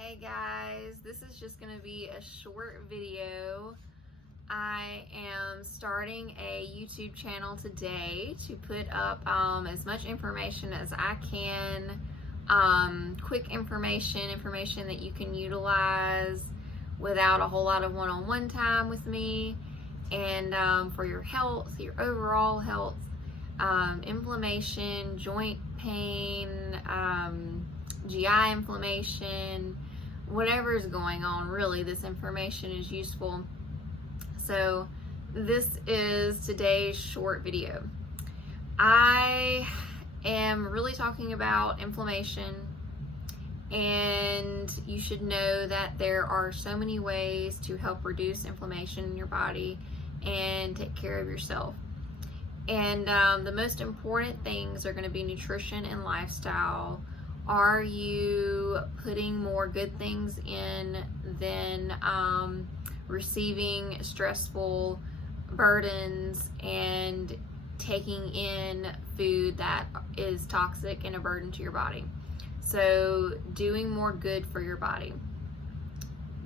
Hey guys, this is just going to be a short video. I am starting a YouTube channel today to put up as much information as I can, quick information that you can utilize without a whole lot of one-on-one time with me, and for your health, your overall health, inflammation, joint pain, GI inflammation, whatever is going on, really, this information is useful. So this is today's short video. I am really talking about inflammation, and you should know that there are so many ways to help reduce inflammation in your body and take care of yourself. And the most important things are going to be nutrition and lifestyle. Are you putting more good things in than receiving stressful burdens and taking in food that is toxic and a burden to your body? So doing more good for your body.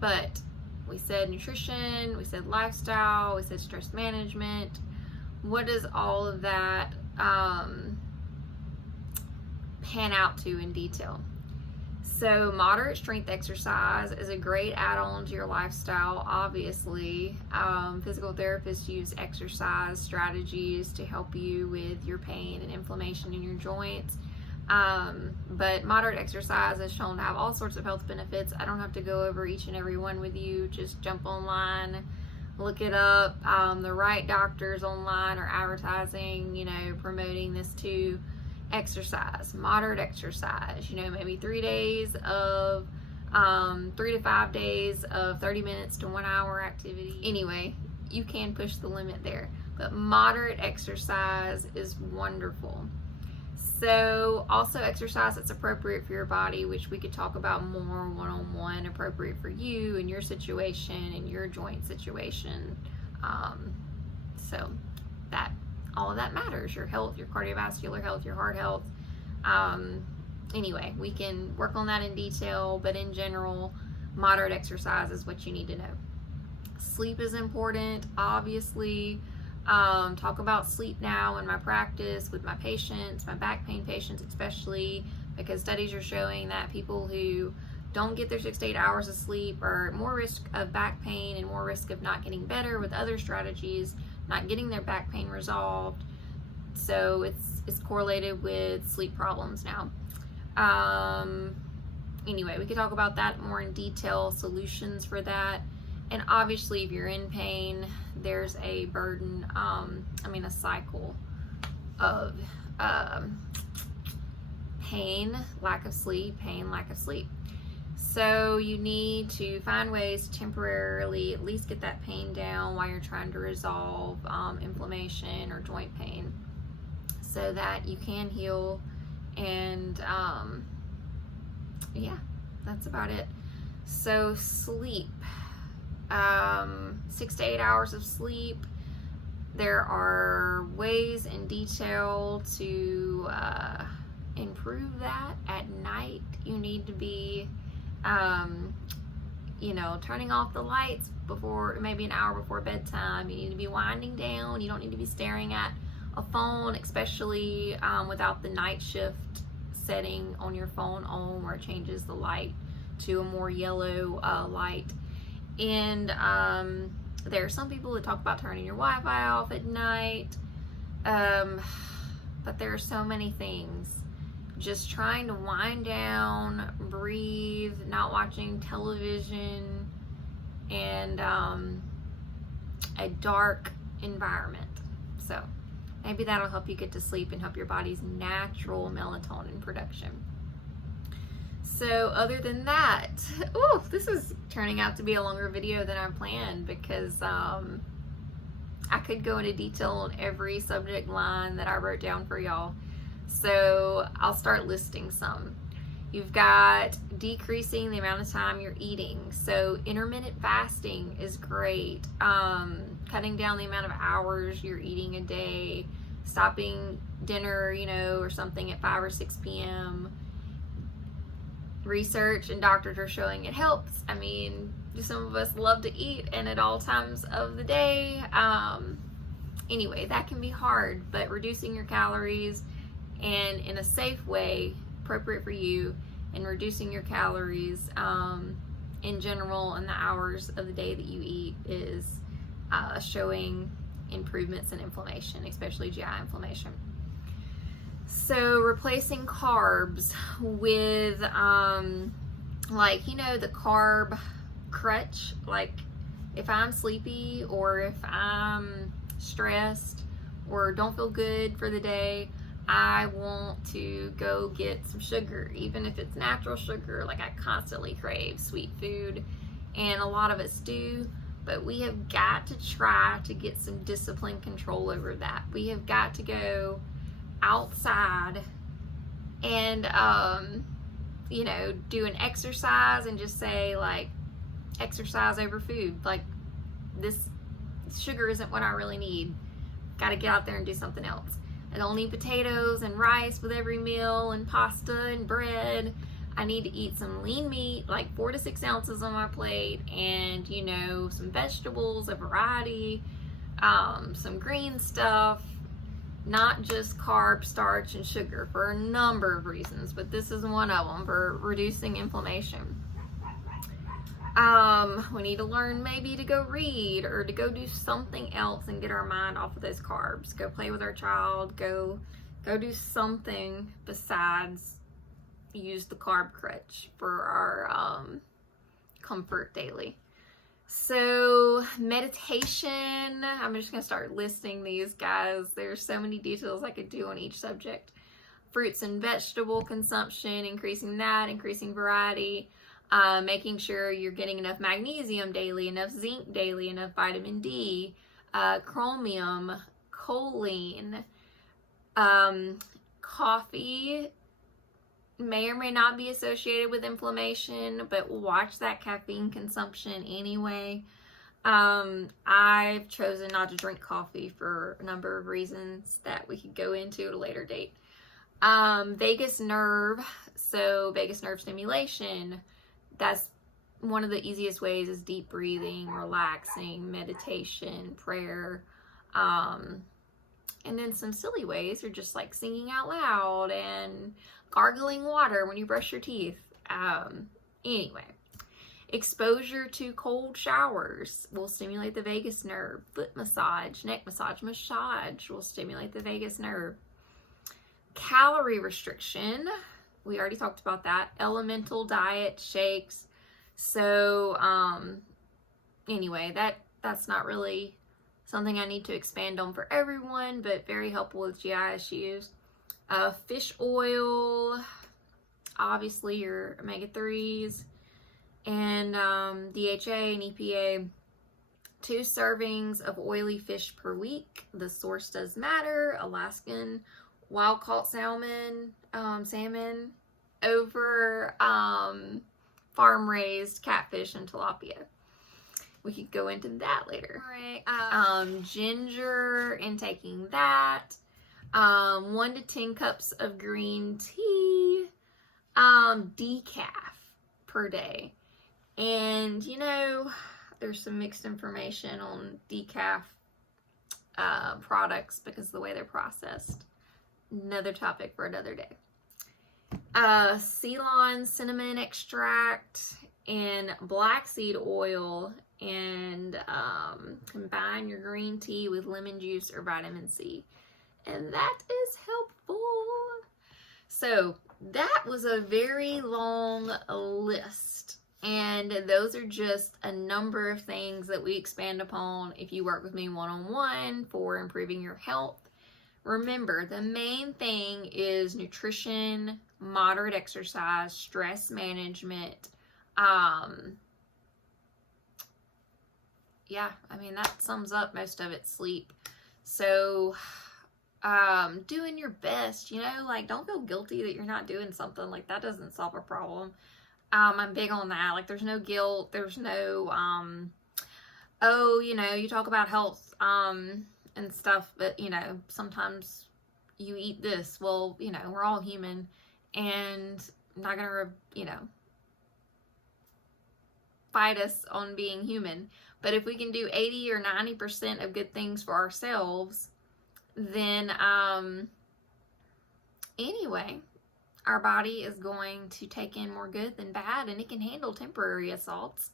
But we said nutrition, we said lifestyle, we said stress management. What does all of that pan out to in detail? So moderate strength exercise is a great add-on to your lifestyle. Obviously, physical therapists use exercise strategies to help you with your pain and inflammation in your joints, but moderate exercise is shown to have all sorts of health benefits. I don't have to go over each and every one with you. Just jump online, look it up. The right doctors online are advertising, promoting this too. Exercise, moderate exercise, maybe 3 days of 3 to 5 days of 30 minutes to 1 hour activity. Anyway, you can push the limit there, but moderate exercise is wonderful. So also exercise that's appropriate for your body, which we could talk about more one-on-one, appropriate for you and your situation and your joint situation. So that all of that matters, your health, your cardiovascular health, your heart health. Anyway, we can work on that in detail, but in general, moderate exercise is what you need to know. Sleep is important, obviously. Talk about sleep now in my practice with my patients, my back pain patients especially, because studies are showing that people who don't get their 6 to 8 hours of sleep are at more risk of back pain and more risk of not getting better with other strategies, not getting their back pain resolved. So it's correlated with sleep problems now. Anyway, we could talk about that more in detail, solutions for that. And obviously, if you're in pain, there's a burden, a cycle of pain, lack of sleep, pain, lack of sleep. So you need to find ways to temporarily at least get that pain down while you're trying to resolve inflammation or joint pain, so that you can heal. And yeah, that's about it. So sleep, 6 to 8 hours of sleep. There are ways in detail to improve that. At night, you need to be turning off the lights before, maybe an hour before bedtime. You need to be winding down. You don't need to be staring at a phone, especially without the night shift setting on your phone on, where it changes the light to a more yellow light. And there are some people that talk about turning your Wi-Fi off at night, but there are so many things. Just trying to wind down, breathe, not watching television, and a dark environment. So maybe that'll help you get to sleep and help your body's natural melatonin production. So other than that, this is turning out to be a longer video than I planned, because I could go into detail on every subject line that I wrote down for y'all. So I'll start listing some. You've got decreasing the amount of time you're eating. So intermittent fasting is great. Cutting down the amount of hours you're eating a day, stopping dinner, or something at 5 or 6 p.m. research and doctors are showing it helps. I mean, some of us love to eat and at all times of the day. Anyway, that can be hard, but reducing your calories and in a safe way, appropriate for you, and reducing your calories in general in the hours of the day that you eat is showing improvements in inflammation, especially GI inflammation. So replacing carbs with like, you know, the carb crutch. Like if I'm sleepy or if I'm stressed or don't feel good for the day, I want to go get some sugar, even if it's natural sugar. Like I constantly crave sweet food, and a lot of us do, but we have got to try to get some discipline control over that. We have got to go outside and you know, do an exercise and just say like, exercise over food. Like, this sugar isn't what I really need. Got to get out there and do something else. I don't need potatoes and rice with every meal and pasta and bread. I need to eat some lean meat, like 4 to 6 ounces on my plate, and, you know, some vegetables, a variety, some green stuff, not just carb, starch, and sugar, for a number of reasons, but this is one of them, for reducing inflammation. We need to learn maybe to go read or to go do something else and get our mind off of those carbs. Go play with our child, go do something besides use the carb crutch for our comfort daily. So meditation, I'm just going to start listing these, guys. There's so many details I could do on each subject. Fruits and vegetable consumption, increasing that, increasing variety, making sure you're getting enough magnesium daily, enough zinc daily, enough vitamin D, chromium, choline. Coffee may or may not be associated with inflammation, but watch that caffeine consumption anyway. I've chosen not to drink coffee for a number of reasons that we could go into at a later date. Vagus nerve, so vagus nerve stimulation, that's one of the easiest ways is deep breathing, relaxing, meditation, prayer, and then some silly ways are just like singing out loud and gargling water when you brush your teeth. Anyway, exposure to cold showers will stimulate the vagus nerve. Foot massage, neck massage will stimulate the vagus nerve. Calorie restriction, we already talked about that. Elemental diet, shakes. So anyway, that's not really something I need to expand on for everyone, but very helpful with GI issues. Fish oil, obviously your omega-3s, and DHA and EPA. 2 servings of oily fish per week. The source does matter. Alaskan wild-caught salmon, over farm-raised catfish and tilapia. We could go into that later. Right. Ginger and taking that. 1 to 10 cups of green tea. Decaf per day. And, you know, there's some mixed information on decaf products because of the way they're processed. Another topic for another day. Ceylon cinnamon extract and black seed oil, and combine your green tea with lemon juice or vitamin C, and that is helpful. So that was a very long list, and those are just a number of things that we expand upon if you work with me one-on-one for improving your health. Remember, the main thing is nutrition, moderate exercise, stress management. Yeah, I mean, that sums up most of it. Sleep. So, doing your best, you know, like, don't feel guilty that you're not doing something. Like, that doesn't solve a problem. I'm big on that. Like, there's no guilt. There's no, oh, you know, you talk about health, and stuff, but, you know, sometimes you eat this. Well, you know, we're all human, and I'm not gonna, you know, fight us on being human. But if we can do 80 or 90% of good things for ourselves, then anyway, our body is going to take in more good than bad, and it can handle temporary assaults.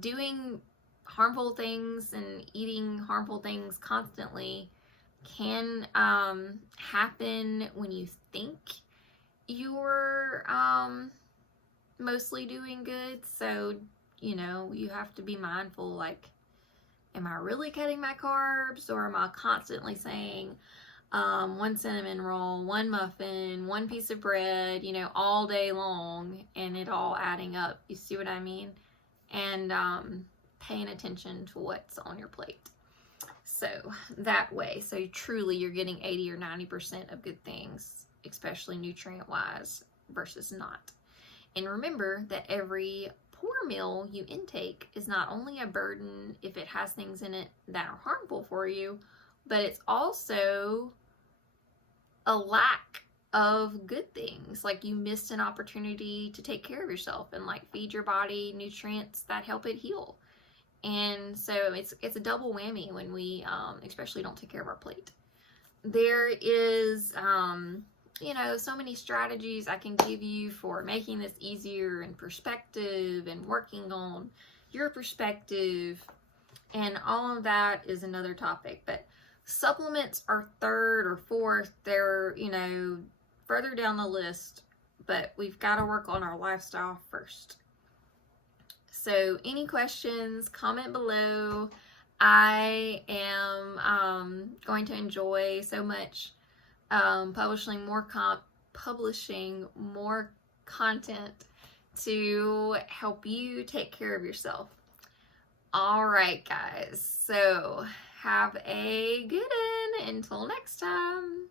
Doing harmful things and eating harmful things constantly can happen when you think you're mostly doing good. So, you know, you have to be mindful, like, am I really cutting my carbs, or am I constantly saying one cinnamon roll, one muffin, one piece of bread, you know, all day long, and it all adding up? You see what I mean? And paying attention to what's on your plate. So that way, so truly you're getting 80 or 90% of good things, especially nutrient wise, versus not. And remember that every poor meal you intake is not only a burden if it has things in it that are harmful for you, but it's also a lack of good things. Like, you missed an opportunity to take care of yourself and like feed your body nutrients that help it heal. And so it's a double whammy when we especially don't take care of our plate. There is you know, so many strategies I can give you for making this easier, and perspective, and working on your perspective, and all of that is another topic. But supplements are third or fourth. They're, you know, further down the list, but we've got to work on our lifestyle first. So any questions, comment below. I am going to enjoy so much publishing more content to help you take care of yourself. All right, guys. So have a good one. Until next time.